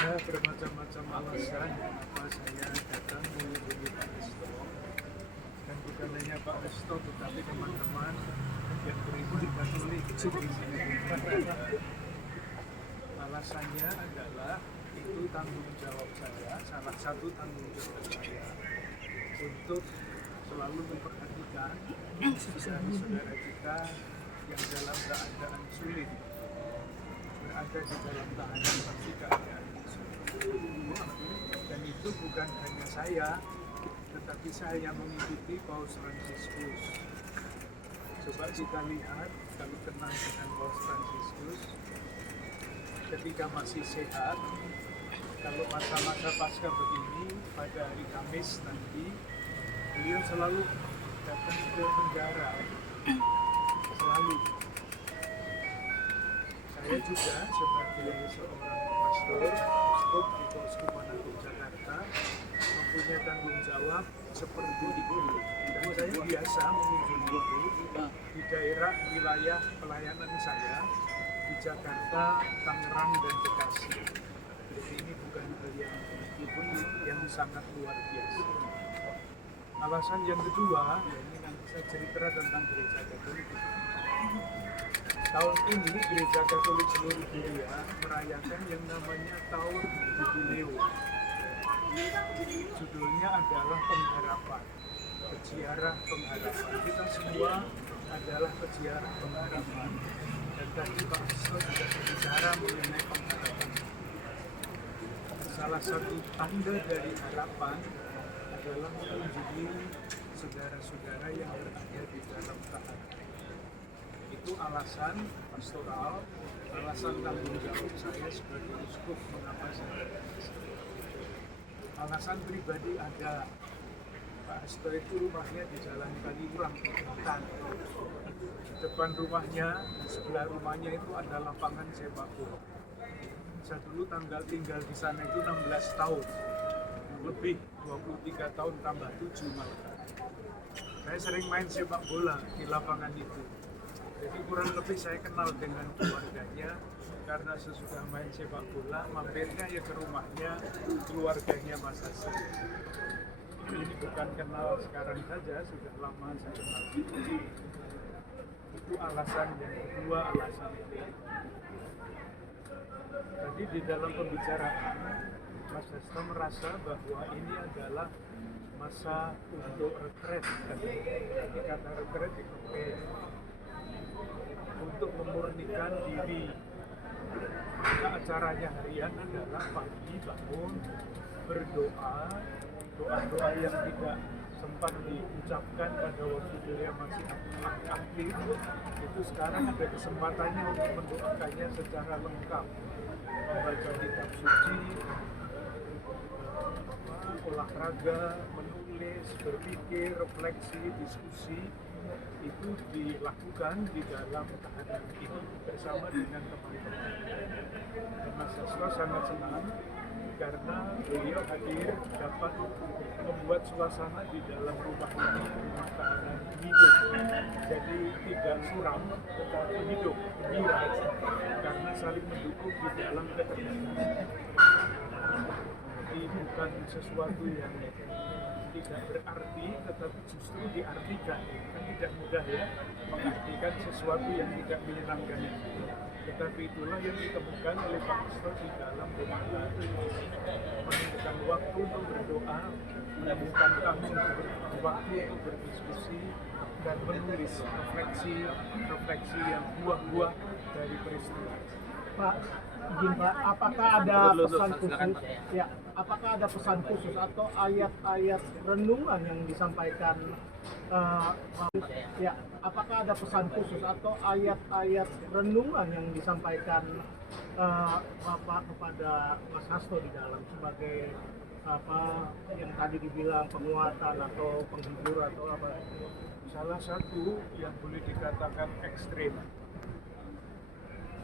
Ada bermacam-macam alasan mengapa saya datang mengunjungi Pak Resto, dan bukan hanya Pak Resto tetapi teman-teman yang beriman Katolik di sini. Alasannya adalah itu tanggung jawab saya, salah satu tanggung jawab saya untuk selalu memperhatikan saudara-saudara kita yang dalam keadaan sulit, berada di dalam tahanan pasti keadaan sulit. Dan itu bukan hanya saya, tetapi saya mengikuti Paus Fransiskus. Coba kita lihat, kalau kenal dengan Paus Fransiskus, ketika masih sehat, kalau masa-masa pasca begini, pada hari Kamis nanti, beliau selalu datang ke penjara, selalu. Saya juga sebagai seorang pastor, uskup di Keuskupan Agung Jakarta, mempunyai tanggung jawab seperti itu. Dan saya biasa mengunjungi di daerah wilayah pelayanan saya di Jakarta, Tangerang, dan Bekasi. Jadi ini bukan hal yang sangat luar biasa. Alasan yang kedua, ini nanti saya cerita tentang gereja Katolik. Tahun ini Gereja Katolik seluruh dunia merayakan yang namanya Tahun Jubileo. Judulnya adalah Pengharapan, Peziarah Pengharapan. Kita semua adalah peziarah pengharapan. Dan tadi Pak Resto juga berbicara mengenai pengharapan. Salah satu tanda dari harapan adalah mengunjungi saudara-saudara yang berada di dalam tahanan. Itu alasan pastoral, alasan tanggung jawab saya sebagai uskup mengapa saya datang. Alasan pribadi ada. Pak Resto itu rumahnya di Jalan Kaliurang, Kalimantan. Di depan rumahnya, di sebelah rumahnya itu ada lapangan sepak bola. Saya dulu tinggal di sana itu 16 tahun, lebih 23 tahun tambah 7 malah. Saya sering main sepak bola di lapangan itu. Jadi kurang lebih saya kenal dengan keluarganya, karena sesudah main sepak bola, mampirnya ya ke rumahnya keluarganya Mas Hasan. Ini bukan kenal sekarang saja, sudah lama saya kenal. Itu alasan yang kedua, alasan itu. Tadi di dalam pembicaraan, Mas Hasto merasa bahwa ini adalah masa untuk retret. Jadi kata retret dipakai untuk memurnikan diri. Maka acaranya harian adalah pagi bangun, berdoa, doa-doa yang tidak sempat diucapkan pada waktu beliau masih aktif, itu sekarang ada kesempatannya untuk mendoakannya secara lengkap, membaca kitab suci, olahraga, menulis, berpikir, refleksi, diskusi, itu dilakukan di dalam tahanan ini bersama dengan teman-teman. Mas Hasto sangat senang karena beliau hadir dapat membuat suasana di dalam rumah ini, rumah tahanan, hidup. Jadi tidak suram, tetapi hidup, gembira, karena saling mendukung di dalam keterlibatan. Jadi bukan sesuatu yang tidak berarti, tetapi justru diartikan. Kan tidak mudah ya mengartikan sesuatu yang tidak menyenangkan itu. Tetapi itulah yang ditemukan oleh Pak Resto di dalam rumah tangga. Menemukan waktu untuk berdoa, menemukan waktu untuk berdiskusi, dan menulis refleksi yang buah-buah dari peristiwa. Pak, izin Pak, apakah ada pesan khusus? Ya, apakah ada pesan khusus atau ayat-ayat renungan yang disampaikan? Ya, apakah ada pesan khusus atau ayat-ayat renungan yang disampaikan Bapak kepada Mas Hasto di dalam sebagai apa yang tadi dibilang penguatan atau penghibur atau apa? Salah satu yang boleh dikatakan ekstrim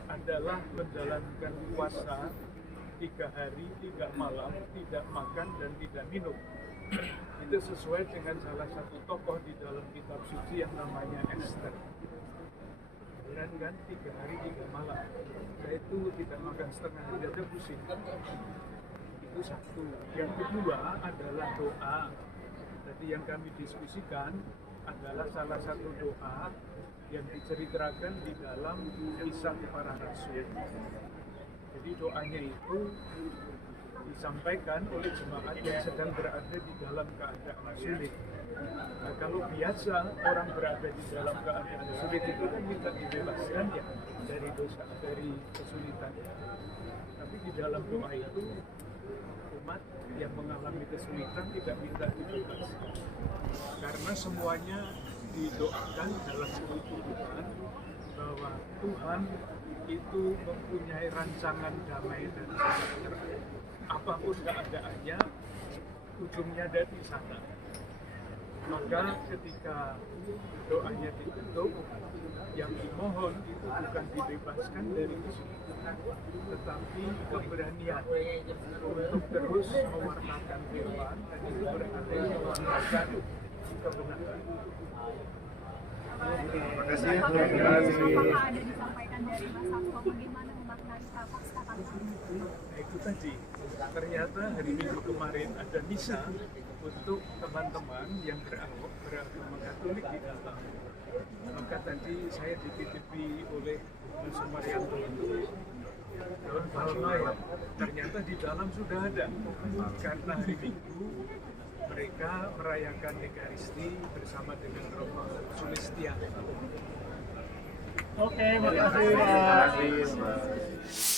adalah menjalankan puasa 3 hari 3 malam, tidak makan dan tidak minum. Itu sesuai dengan salah satu tokoh di dalam kitab suci yang namanya Esther. takbiran kan 3 hari 3 malam. Saya itu tidak makan setengah hari aja pusing. Itu satu. Yang kedua adalah doa. Tadi yang kami diskusikan adalah salah satu doa yang diceritakan di dalam kisah para rasul. Jadi doanya itu disampaikan oleh jemaat yang sedang berada di dalam keadaan sulit. Nah, kalau biasa orang berada di dalam keadaan sulit itu kan minta dibebaskan ya dari dosa, dari kesulitan. Tapi di dalam doa itu umat yang mengalami kesulitan tidak minta dibebaskan. Karena semuanya didoakan dalam kebutuhan bahwa Tuhan itu mempunyai rancangan damai dan sejahtera. Apapun keadaannya, ujungnya dari sana. Maka ketika doanya ditutup, yang dimohon itu bukan dibebaskan dari kesulitan, tetapi keberanian untuk terus mewartakan firman, dan itu berarti mewartakan kebenaran. Terima kasih. Apakah ada disampaikan dari Mas Hasto bagaimana memaknai kata-kata Nah, itu tadi, ternyata hari Minggu kemarin ada misa untuk teman-teman yang beragama Katolik di dalam. Maka tadi saya dititipi oleh Mas Sumaryanto itu daun palma ya. Ternyata di dalam sudah ada. Karena hari Minggu mereka merayakan Ekaristi bersama dengan Romo Sulistianto. Oke, makasih. Terima kasih.